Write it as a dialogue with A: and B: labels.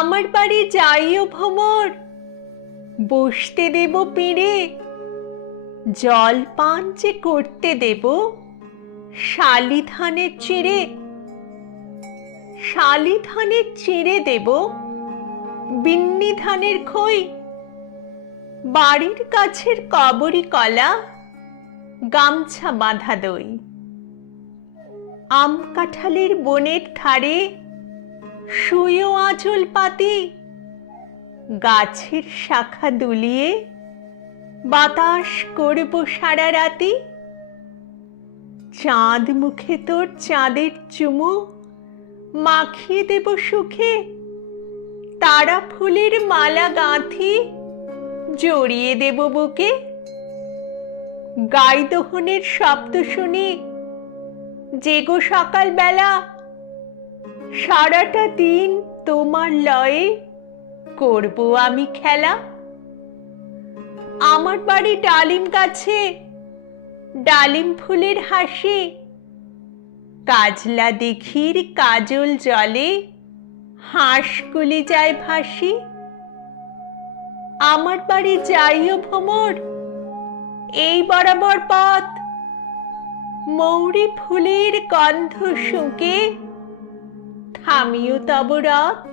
A: আমার বাড়ি যাইও ভ্রমর। বসতে দেব পেড়ে। জল পান যে করতে দেব শালি ধানের চিড়ে। শালি ধানের চিড়ে দেব বিন্নি ধানের খই। বাড়ির কাছের কবরি কলা, গামছা বাঁধা দই। আম কাঁঠালের বনের ধারে শুয়েও আঁচল পাতি, গাছের শাখা দুলিয়ে বাতাস করব সারা রাতি। চাঁদ মুখে তোর চাঁদের চুমু, মাখিয়ে দেব সুখে তারা ফুলের মালা গাঁথি, জড়িয়ে দেব বুকে। গাই দহনের শব্দ শুনি জেগো সকালবেলা সারাটা দিন তোমার লয়ে করব আমি খেলা। আমার বাড়ি ডালিম গাছে, ডালিম ফুলের হাসি। কাজলা দেখির কাজল জলে হাঁসগুলি যায় ভাসি। আমার বাড়ি যাইও ভ্রমর, এই বরাবর পথ। মৌরি ফুলের গন্ধ শুঁকে থামিও তব রথ